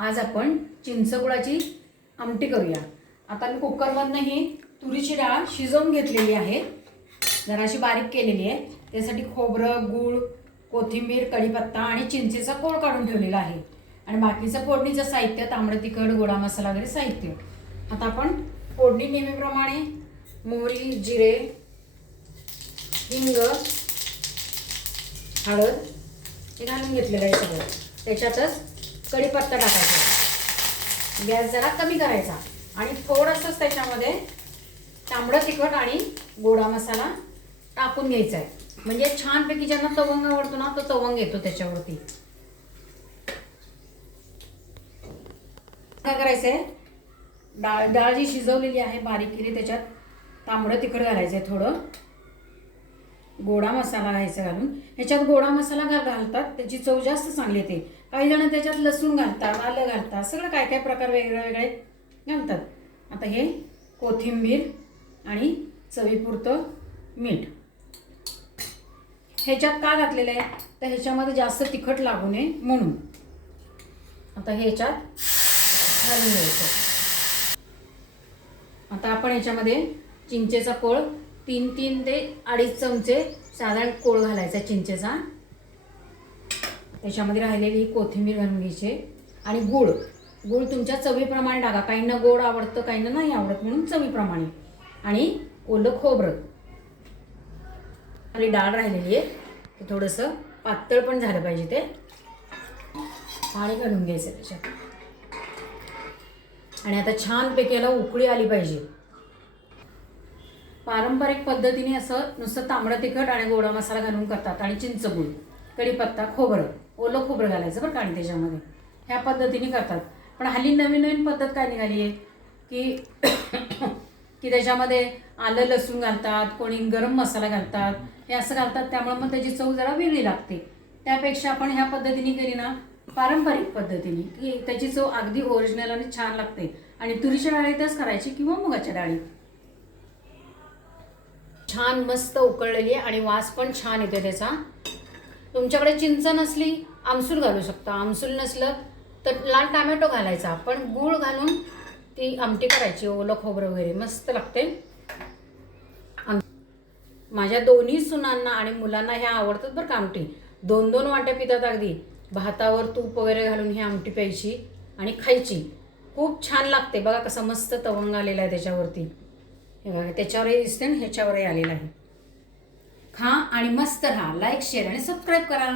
आज आपण चिंचगुळाची आमटी करूया। आता मी कुकरमधनं ही तुरीची डाळ शिजवून घेतलेली आहे, जराशी बारीक केलेली आहे। त्यासाठी खोबरं, गूळ, कोथिंबीर, कढीपत्ता आणि चिंचेचा कोळ काढून ठेवलेला आहे आणि बाकीचं फोडणीचं साहित्य तांबडं तिखट, गोडा मसाला वगैरे साहित्य। आता आपण फोडणी नेहमीप्रमाणे मोहरी, जिरे, हिंग, हळद हे घालून घेतलेलं आहे सगळं। त्याच्यातच कढीपत्ता टाकायचा, गॅस जरा कमी करायचा आणि थोडंसंच त्याच्यामध्ये तांबडं तिखट आणि गोडा मसाला टाकून घ्यायचा आहे। म्हणजे छानपैकी ज्यांना तवंग आवडतो ना तो तवंग येतो त्याच्यावरती। काय करायचंय, डाळ जी शिजवलेली आहे बारीक केली त्याच्यात तांबडं तिखट घालायचंय, थोडं गोडा मसाला घ्यायचा घालून। ह्याच्यात गोडा मसाला घालतात, त्याची चव जास्त चांगली येते। काही जण त्याच्यात लसूण घालतात, आलं घालतात, सगळं काय काय प्रकार वेगळे वेगळे घालतात। आता हे कोथिंबीर आणि चवीपुरतं मीठ ह्याच्यात का घातलेलं आहे तर ह्याच्यामध्ये जास्त तिखट लागू नये म्हणून। आता हे ह्याच्यात घालून घ्यायचं। आता आपण ह्याच्यामध्ये चिंचेचा कोळ 3 ते 2.5 चमचे साधारण कोळ घालायचा चिंचेचा। त्याच्यामध्ये राहिलेली कोथिंबीर घालून घ्यायची आणि गूळ तुमच्या चवीप्रमाणे टाका। काहींना गोड आवडतं, काहींना नाही आवडत, म्हणून चवीप्रमाणे। आणि ओलं खोबरं आणि डाळ राहिलेली आहे ते थोडंसं पातळ पण झालं पाहिजे, ते पाणी घालून घ्यायचं त्याच्यात। आणि आता छानपैकी याला उकळी आली पाहिजे। पारंपरिक पद्धतीने असं नुसतं तांबडं तिखट आणि गोडा मसाला घालून करतात आणि चिंचगूळ, कढीपत्ता, खोबरं, ओलं खोबरं घालायचं बरं का आणि त्याच्यामध्ये ह्या पद्धतीने करतात। पण हल्ली नवीन पद्धत काय निघाली आहे की त्याच्यामध्ये आलं लसूण घालतात, कोणी गरम मसाला घालतात, हे असं घालतात, त्यामुळे मग त्याची चव जरा वेगळी लागते। त्यापेक्षा आपण ह्या पद्धतीने केली ना, पारंपरिक पद्धतीने, की त्याची चव अगदी ओरिजिनल आणि छान लागते। आणि तुरीच्या डाळीतच करायची किंवा मुगाच्या डाळीत। छान मस्त उकळलेली आहे आणि वास पण छान येतो त्याचा। तुमच्याकडे चिंच नसली आमसूल घालू शकता, आमसूल नसलं तर लाल टोमॅटो घालायचा, पण गूळ घालून ती आमटी करायची, ओलं खोबरं वगैरे मस्त लागते। माझ्या दोन्ही सुनांना आणि मुलांना ह्या आवडतात बरं का आमटी। 2-2 वाट्या पितात अगदी। भातावर तूप वगैरे घालून ही आमटी प्यायची आणि खायची, खूप छान लागते। बघा कसं मस्त तवंग आलेला आहे त्याच्यावरती, हे बघा त्याच्यावरही दिसते आणि ह्याच्यावरही आलेला आहे। खा आणि मस्त राहा, लाईक, शेअर आणि सबस्क्राईब करा।